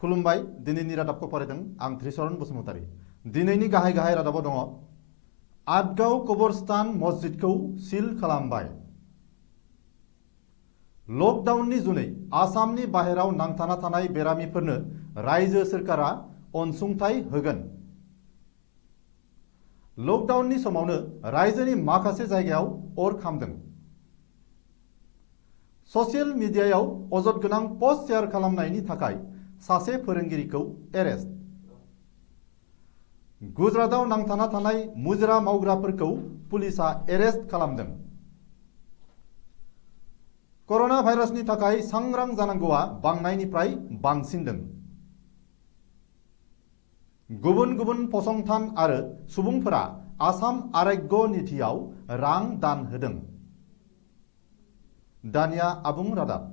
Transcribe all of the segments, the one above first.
खुलुमबाय दिनैनि रादाबखौ फरायदों आं त्रिशरण बसुमतारी। दिनैनि गाहाय गाहाय रादाबाव दङ आटगाव कबरस्तान मस्जिदखौ सिल खालामबाय। लकडाउननि जुनै आसामनि बाहेराव नांथाना थानाय बेरामिफोरनो रायजो सोरखारा अनसुंथाइ होगोन। लकडाउननि समावनो रायजोनि माखासे जायगायाव अर खामदों। ससियेल मिडियायाव अजद गोनां पस्ट शेयार खालामनायनि थाखाय सासे फोरोंगिरिखौ एरेस्ट। गुजरातआव नांथाना थानाय मुजरा मावग्राफोरखौ पुलिसा एरेस्ट खालामदों। कर'ना भाइरासनि थाखाय सांग्रां जानांगौआ बांनायनिफ्राय बांसिनदों। गुबुन गुबुन फसंथान आरो सुबुंफोरा आसाम आर'ग्य निधियाव रां दान होदों। दानिया आबुं रादाब।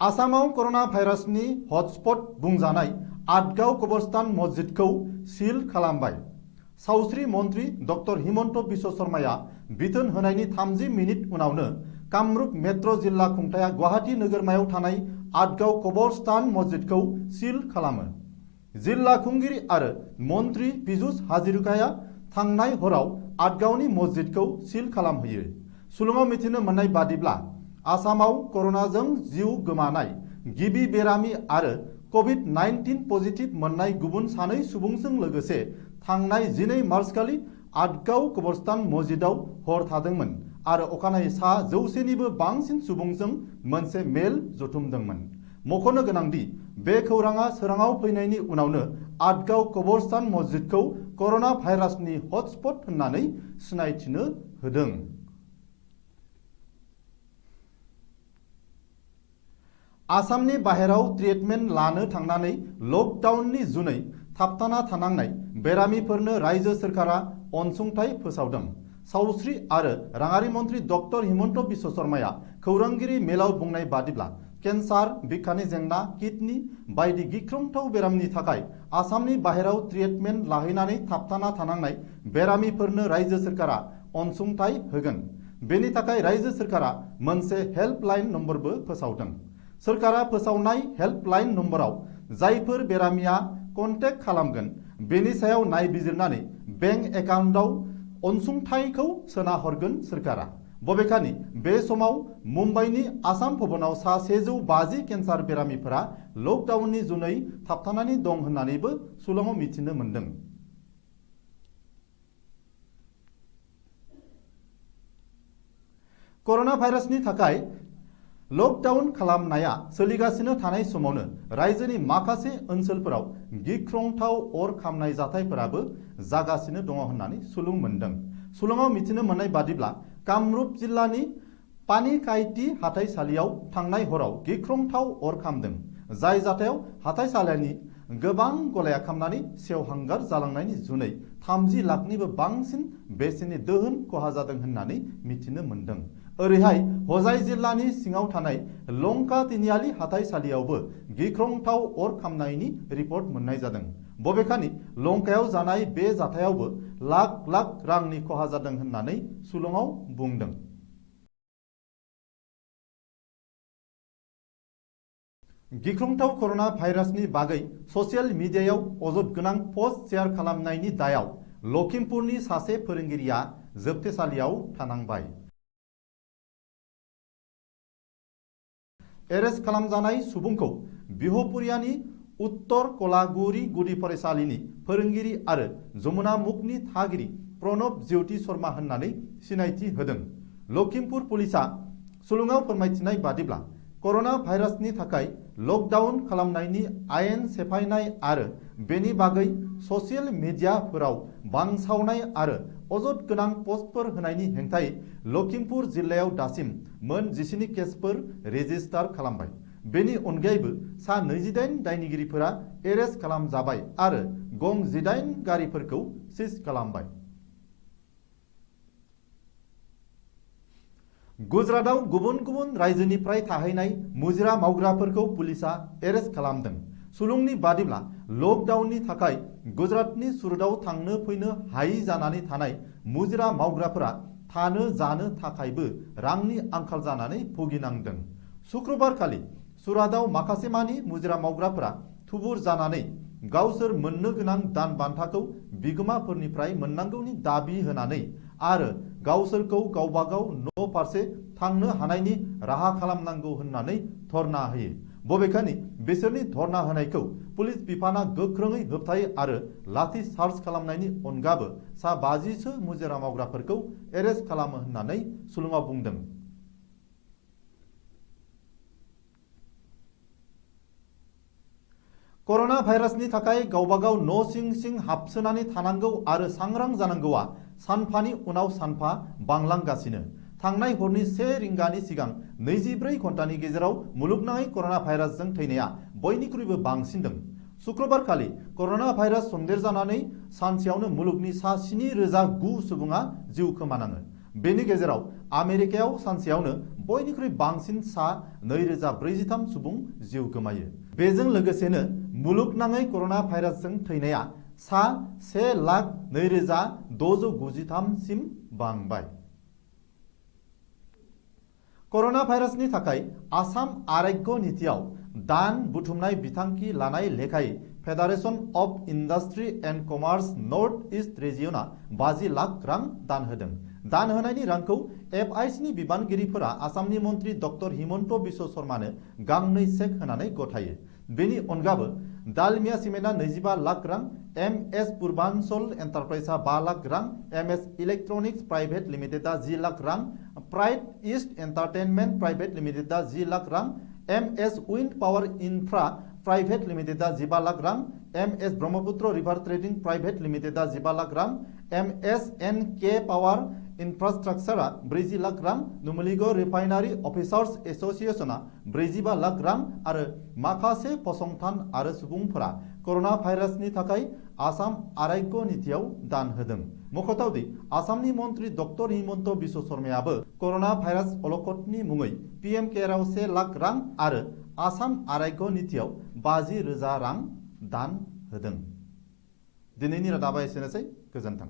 आसामाव कर'ना भाइरासनि हटस्पट बुंजानाय आटगाव कबरस्तान मस्जिदखौ सिल खालामबाय। सावस्रि मन्त्रि डक्टर हिमन्त बिश्व शर्माया बिथोन होनायनि 30 मिनिट उनावनो कामरुप मेट्र' जिल्ला खुंथाया गुवाहाटी नोगोरमायाव थानाय आटगाव कबरस्तान मस्जिदखौ सिल खालामो। जिल्ला खुंगिरि आरो मन्त्रि पीयूष हाजरिकाया थांनाय हराव आटगावनि मस्जिदखौ सिल खालामहैयो। सुलुङाव मिथिनो मोननाय बादिब्ला आसामाव कर'नाजों जिउ गोमानाय गिबि बेरामि आरो कभिड-19 पजिटिभ मोननाय गुबुन 2 सुबुंजों लोगोसे थांनाय 12 मार्चखालि आटगाव कबरस्तान मस्जिदाव हर थादोंमोन आरो अखानायै 100निबो बांसिन सुबुंजों मोनसे मेल जथुमदोंमोन। मख'नो गोनांदि बे खौराङा सोराङाव फैनायनि उनावनो आटगाव कबरस्तान मस्जिदखौ कर'ना भाइरासनि हटस्पट होननानै सिनायथिनो होदों। आसामनि बाहेराव ट्रिटमेन्ट लानो थांनानै लकडाउननि जुनै थाबथाना थानांनाय बेरामिफोरनो रायजो सोरखारा अनसुंथाइ फोसावदों। सावस्रि आरो राङारि मन्त्रि डक्टर हिमन्त बिश्व शर्माया खौरांगिरि मेलाव बुंनाय बादिब्ला केन्सार, बिखानि जेंना, किडनि बायदि गिख्रंथाव बेरामनि थाखाय आसामनि बाहेराव ट्रिटमेन्ट लाहैनानै थाबथाना थानांनाय बेरामिफोरनो रायजो सोरखारा अनसुंथाइ होगोन। बेनि थाखाय रायजो सोरखारा मोनसे हेल्पलाइन नम्बरबो फोसावदों। सोरखारा फोसावनाय हेल्पलाइन नम्बराव जायफोर बेरामिया कन्टेक्ट खालामगोन बेनि सायाव नायबिजिरनानै बेंक एकाउन्टआव अनसुंथाइखौ सोना हरगोन सोरखारा। बबेखानि बे समाव मुम्बाइनि आसाम भवनाव 150 केन्सार बेरामिफोरा लकडाउननि जुनै थाबथानानै दं होननानैबो सुलुङाव मिथिनो मोन्दों। कर'ना भाइरासनि थाखाय लकडाउन खालामनाया सोलिगासिनो थानाय समावनो रायजोनि माखासे ओनसोलफोराव गिख्रंथाव अर खामनाय जाथायफोराबो जागासिनो दङ होननानै सुलुं मोन्दों। सुलुङाव मिथिनो मोननाय बादिब्ला कामरुप जिल्लानि पानिकाइटी हाथाइसालियाव थांनाय हराव गिख्रंथाव अर खामदों। जाय जाथायाव हाथाइसालिनि गोबां गलाया खामनानै सेवहांगार जालांनायनि जुनै 30 लाखनिबो बांसिन बेसेननि दोहोन खहा जादों होननानै मिथिनो मोन्दों। ओरैहाय हजाइ जिल्लानि सिङाव थानाय लंका तिनिआलि हाथाइसालियावबो गिख्रंथाव अर खामनायनि रिपर्ट मोननाय जादों। बबेखानि लंकायाव जानाय बे जाथायावबो लाख लाख रांनि खहा जादों होननानै सुलुङाव बुंदों। गिख्रंथाव कर'ना भाइरासनि बागै ससियेल मिडियायाव अजद गोनां पस्ट शेयार खालामनायनि दायाव लखिमपुरनि सासे फोरोंगिरिया जोबथेसालियाव थानांबाय। एरेस्ट खालामजानाय सुबुंखौ बिहपुरियानि उत्तर कलागुरि गुदि फरायसालिनि फोरोंगिरि आरो जमुनामुखनि थागिरि प्रणब ज्योति शर्मा होननानै सिनायथि होदों। लखिमपुर पुलिसा सुलुङाव फोरमायथिनाय बादिब्ला कर'ना भाइरासनि थाखाय लकडाउन खालामनायनि आयेन सेफायनाय आरो बेनि बागै ससियेल मिडियाफोराव बांसावनाय आरो अजद गोनां पस्टफोर होनायनि हेंथायै लखिमपुर जिल्लायाव दासिम मोन 17 केसफोर रेजिस्टार खालामबाय। बेनि अनगायैबो 28 दायनिगिरिफोरा एरेस्ट खालामजाबाय आरो गं 18 गारिफोरखौ सिज खालामबाय। गुजरातआव गुबुन गुबुन रायजोनिफ्राय थाहैनाय मुजिरा मावग्राफोरखौ पुलिसा एरेस्ट खालामदों। सुलुंनि बादिब्ला लकडाउननि थाखाय गुजरातनि सुरतआव थांनो फैनो हायि जानानै थानाय मुजिरा मावग्राफोरा थानो जानो थाखायबो रांनि आंखाल जानानै भुगिनांदों। शुक्रबारखालि सुरातआव माखासेमानि मुजिरा मावग्राफोरा थुबुर जानानै गावसोर मोननो गोनां दान बान्थाखौ बिगोमाफोरनिफ्राय मोननांगौनि दाबि होनानै आरो गावसोरखौ गावबागाव न' फारसे थांनो हानायनि राहा खालामनांगौ होननानै धरना होयो। बबेखानि बिसोरनि धरना होनायखौ पुलिस बिफाना गोख्रोङै होबथायो आरो लाठि चार्ज खालामनायनि अनगाबो सा 50सो मुजिरा मावग्राफोरखौ एरेस्ट खालामो होननानै सुलुङाव बुंदों। कर'ना भाइरासनि थाखाय गावबागाव न' सिं सिं हाबसोनानै थानांगौ आरो सांग्रां जानांगौआ सानफानि उनाव सानफा बांलांगासिनो। थांनाय हरनि 1 रिंगानि सिगां 24 घन्टानि गेजेराव मुलुगनाङै कर'ना भाइरासजों थैनाया बयनिख्रुइबो बांसिनदों। शुक्रबारखालि कर'ना भाइरास सन्देरजानानै सानसेयावनो मुलुगनि सा 7,009 सुबुङा जिउ खोमानाङो। बेनि गेजेराव आमेरिकायाव सानसेयावनो बयनिख्रुइ बांसिन सा 2,043 सुबुं जिउ गोमायो। बेजों लोगोसेनो मुलुगनाङै कर'ना भाइरासजों थैनाया सा 1,02,693 सिम बांबाय। कर'ना भाइरासनि थाखाय आसाम आरोग्य नीतियाव दान बुथुमनाय बिथांखि लानाय लेखायै federation of industry and commerce north east रिजियना 50 लाख रां दान होदों। दान होनायनि रांखौ FICनि बिबानगिरिफोरा आसामनि मन्त्रि डक्टर हिमन्त बिश्व शर्मानो गांनै चेक होनानै गथायो। बेनि अनगाबो दालमिया सिमेन्टआ 25 लाख रां, MS पूर्वांचल एन्टारप्राइजआ 5 लाख रां, MS इलेक्ट्रनिक्स प्राइभेट लिमिटेडआ 10 लाख रां, प्राइड ईस्ट एन्टारटेनमेन्ट प्राइभेट लिमिटेडआ 10 लाख रां, MS wind power infra private लिमिटेडआ 15 लाख रां, MS Brahmaputra river trading private लिमिटेडआ 15 लाख रां, MSNK पावर इन्फ्रास्ट्राक्चारआ 40 लाख रां, नुमलीगढ़ रिफाइनारि अफिसार्स एसोसिएशनआ 45 लाख रां आरो माखासे फसंथान आरो सुबुंफोरा कर'ना भाइरासनि थाखाय आसाम आरोग्य नीतियाव दान होदों। मख'थावदि आसामनि मन्त्रि डक्टर हिमन्त बिश्व शर्मायाबो कर'ना भाइरास अलखदनि मुङै PM केयारआव 1 लाख रां आरो आसाम आरोग्य नीतियाव 50,000 रां दान होदों। दिनैनि रादाबा एसेनोसै। गोजोन्थों।